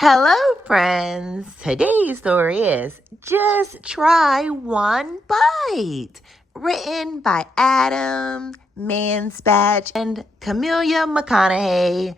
Hello, friends. Today's story is Just Try One Bite, written by Adam Mansbach and Camelia McConaughey,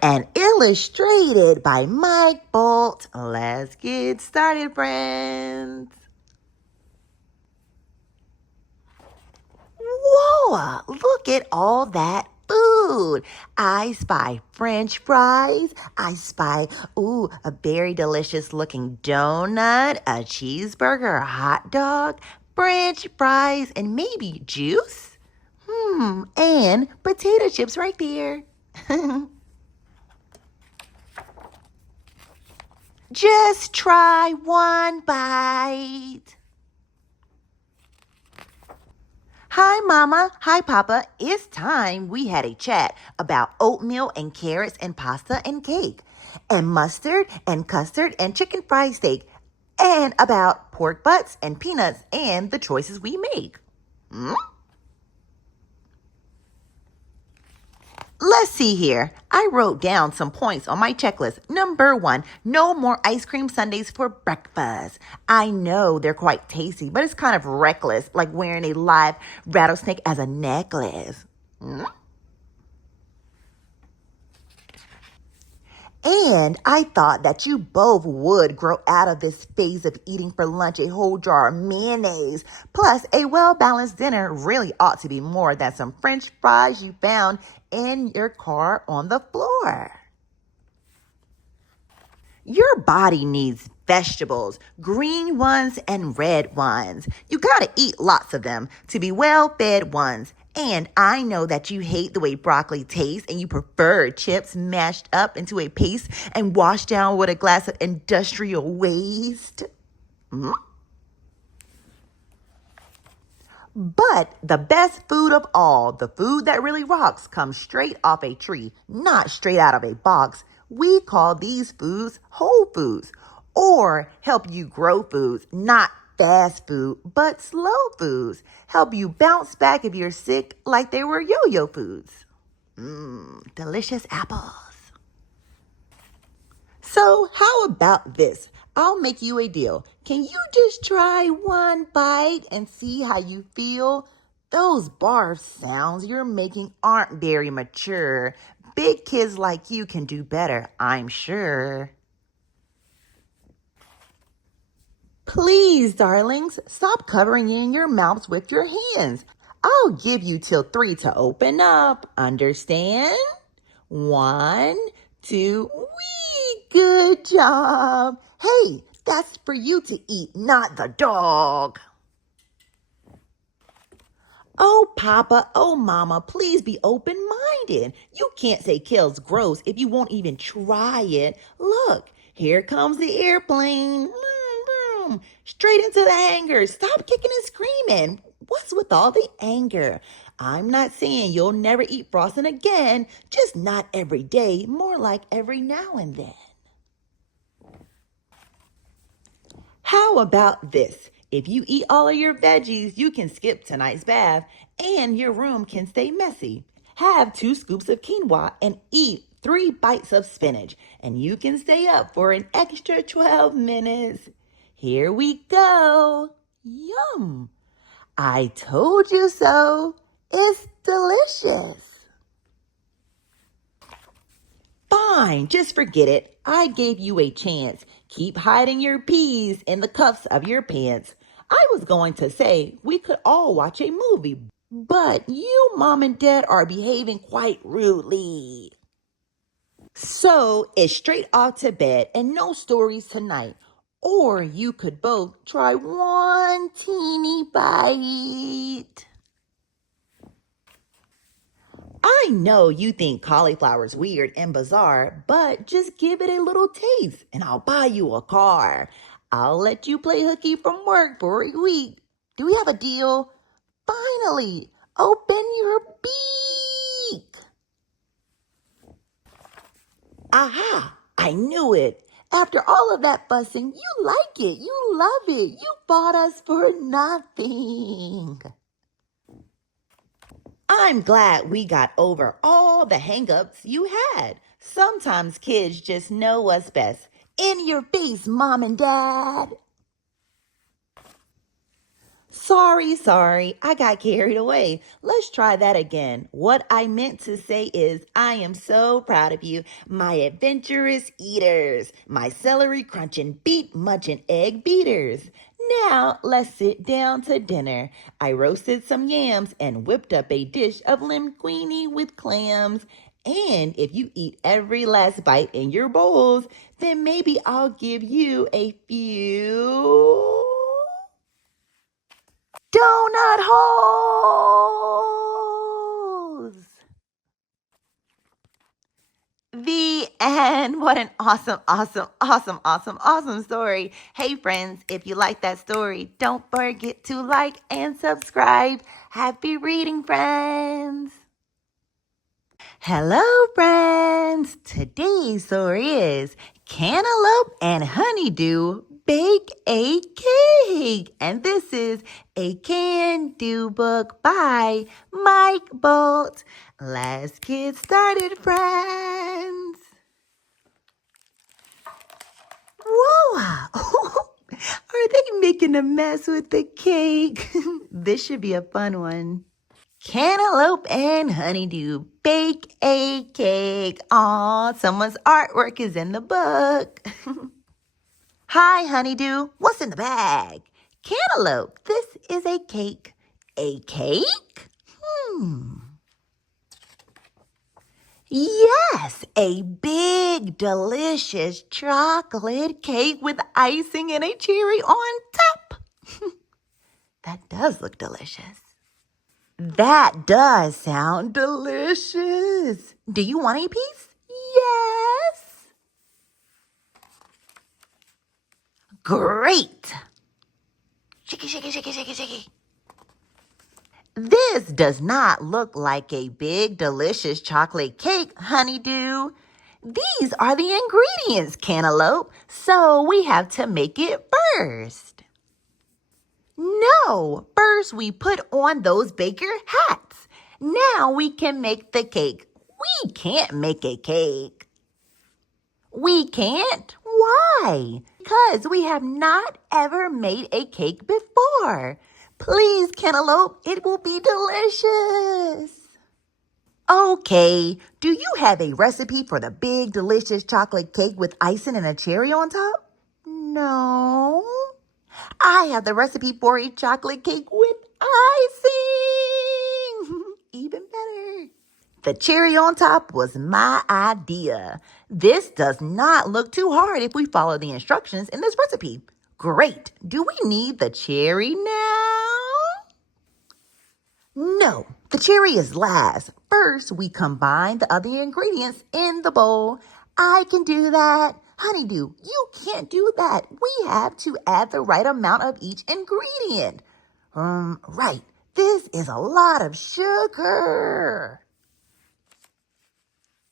and illustrated by Mike Boldt. Let's get started, friends. Whoa, look at all that food. I spy French fries. I spy, a very delicious looking donut, a cheeseburger, a hot dog, French fries, and maybe juice. And potato chips right there. Just try one bite. Hi, Mama. Hi, Papa. It's time we had a chat about oatmeal and carrots and pasta and cake, and mustard and custard and chicken fried steak, and about pork butts and peanuts and the choices we make. Let's see here. I wrote down some points on my checklist. Number 1, no more ice cream sundaes for breakfast. I know they're quite tasty, but it's kind of reckless, like wearing a live rattlesnake as a necklace. And I thought that you both would grow out of this phase of eating for lunch a whole jar of mayonnaise. Plus, a well-balanced dinner really ought to be more than some French fries you found in your car on the floor. Your body needs vegetables, green ones and red ones. You gotta eat lots of them to be well-fed ones. And I know that you hate the way broccoli tastes and you prefer chips mashed up into a paste and washed down with a glass of industrial waste. But the best food of all, the food that really rocks, comes straight off a tree, not straight out of a box. We call these foods whole foods, or help you grow foods, not fast food, but slow foods. Help you bounce back if you're sick like they were yo-yo foods. Delicious apples. So how about this? I'll make you a deal. Can you just try one bite and see how you feel? Those barf sounds you're making aren't very mature. Big kids like you can do better, I'm sure. Please, darlings, stop covering in your mouths with your hands. I'll give you till 3 to open up. Understand? 1, 2, wee, good job. Hey, that's for you to eat, not the dog. Oh, Papa, oh, Mama, please be open-minded. You can't say kale's gross if you won't even try it. Look, here comes the airplane. Vroom, vroom. Straight into the hangar. Stop kicking and screaming. What's with all the anger? I'm not saying you'll never eat frosting again, just not every day, more like every now and then. How about this? If you eat all of your veggies, you can skip tonight's bath and your room can stay messy. Have 2 scoops of quinoa and eat 3 bites of spinach, and you can stay up for an extra 12 minutes. Here we go. Yum. I told you so. It's delicious. Fine, just forget it. I gave you a chance. Keep hiding your peas in the cuffs of your pants. I was going to say we could all watch a movie, but you, Mom and Dad, are behaving quite rudely. So it's straight off to bed and no stories tonight. Or you could both try one teeny bite. I know you think cauliflower's weird and bizarre, but just give it a little taste and I'll buy you a car. I'll let you play hooky from work for a week. Do we have a deal? Finally, open your beak. Aha, I knew it. After all of that fussing, you like it. You love it. You bought us for nothing. I'm glad we got over all the hang-ups you had. Sometimes kids just know what's best. In your face, Mom and Dad. Sorry, I got carried away. Let's try that again. What I meant to say is, I am so proud of you, my adventurous eaters, my celery crunching, beet munching egg beaters. Now let's sit down to dinner. I roasted some yams and whipped up a dish of linguine with clams. And if you eat every last bite in your bowls, then maybe I'll give you a few donut holes. The end. What an awesome story. Hey, friends, if you like that story, don't forget to like and subscribe. Happy reading, friends. Hello, friends. Today's story is Cantaloupe and HoneyDo Bake a Cake. And this is a can-do book by Mike Boldt. Let's get started, friends. Whoa! Are they making a mess with the cake? This should be a fun one. Cantaloupe and HoneyDo bake a cake. Aw, someone's artwork is in the book. Hi, HoneyDo. What's in the bag? Cantaloupe, this is a cake. A cake? Yes, a big, delicious chocolate cake with icing and a cherry on top. That does look delicious. That does sound delicious. Do you want a piece? Yes. Great. Shaky. This does not look like a big, delicious chocolate cake, HoneyDo. These are the ingredients, Cantaloupe, so we have to make it first. No, first we put on those baker hats. Now we can make the cake. We can't make a cake. We can't? Why? Because we have not ever made a cake before. Please, Cantaloupe, it will be delicious. Okay, do you have a recipe for the big, delicious chocolate cake with icing and a cherry on top? No. I have the recipe for a chocolate cake with icing. Even better. The cherry on top was my idea. This does not look too hard if we follow the instructions in this recipe. Great. Do we need the cherry now? No, the cherry is last. First, we combine the other ingredients in the bowl. I can do that. HoneyDo, you can't do that. We have to add the right amount of each ingredient. Right. This is a lot of sugar.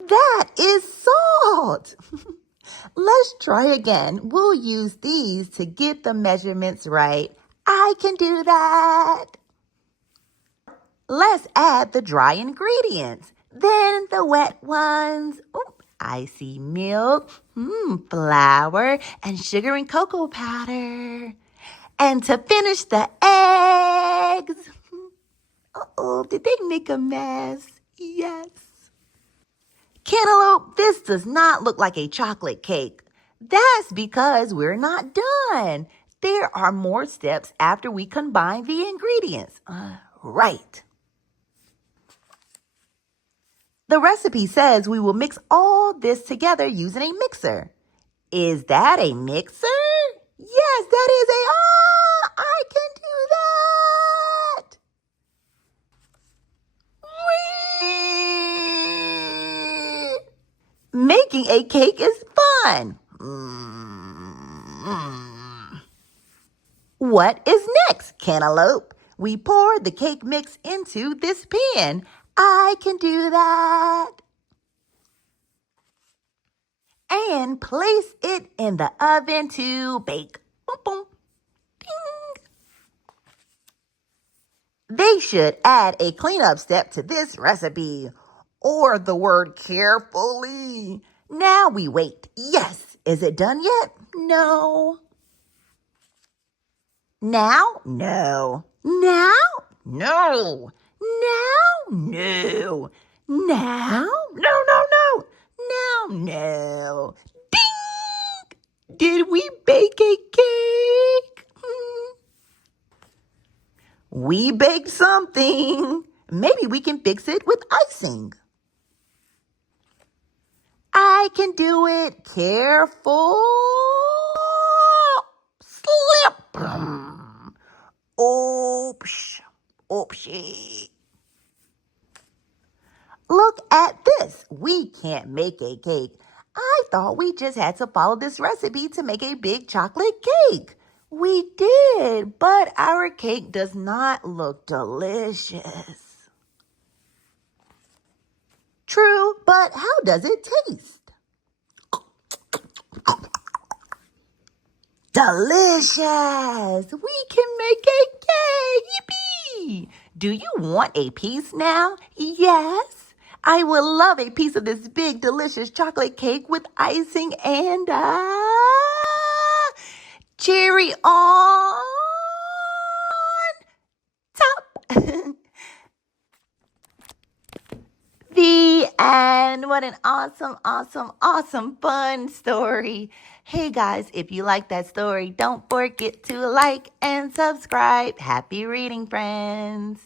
That is salt. Let's try again. We'll use these to get the measurements right. I can do that. Let's add the dry ingredients, then the wet ones. I see milk, flour, and sugar and cocoa powder. And to finish, the eggs. Uh-oh, did they make a mess? Yes. Cantaloupe, this does not look like a chocolate cake. That's because we're not done. There are more steps after we combine the ingredients. Right. The recipe says we will mix all this together using a mixer. Is that a mixer? Yes, that is I can do that. Making a cake is fun. What is next, Cantaloupe? We pour the cake mix into this pan. I can do that. And place it in the oven to bake. Boom, boom, ding. They should add a cleanup step to this recipe, or the word carefully. Now we wait. Yes, Is it done yet? No. Now? No. Now? No. Now? No. Now? No, no, no. Now? No. Ding! Did we bake a cake? We baked something. Maybe we can fix it with icing. I can do it. Careful. Slip. Oops. Oopsie. Look at this. We can't make a cake. I thought we just had to follow this recipe to make a big chocolate cake. We did, but our cake does not look delicious. True, but how does it taste? Delicious! We can make a cake! Yippee! Do you want a piece now? Yes. I would love a piece of this big, delicious chocolate cake with icing and cherry on top. The end. What an awesome, awesome, awesome, fun story. Hey guys, if you like that story, don't forget to like and subscribe. Happy reading, friends.